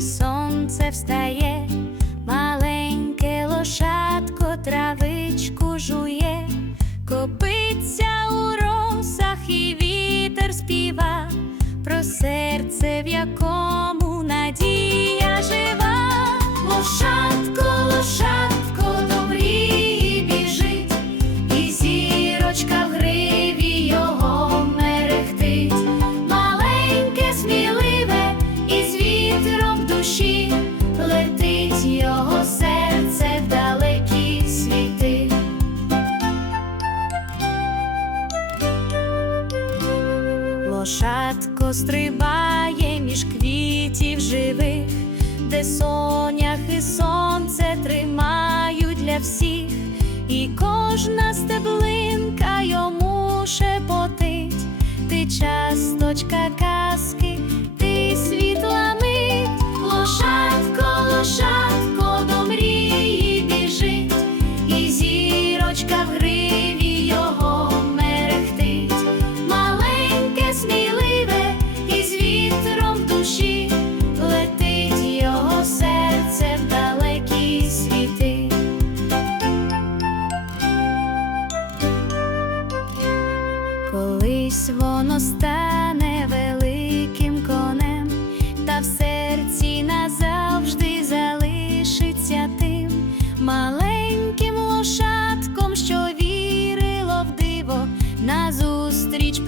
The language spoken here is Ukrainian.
сонце встає, маленьке лошадко травичку жує, копиться у росах і вітер співа, про серце в якому. Лошадко стрибає між квітів живих, де сонях і сонце тримають для всіх, і кожна стеблинка йому шепотить, ти часточка колись воно стане великим конем, та в серці назавжди залишиться тим маленьким лошадком, що вірило в диво назустріч.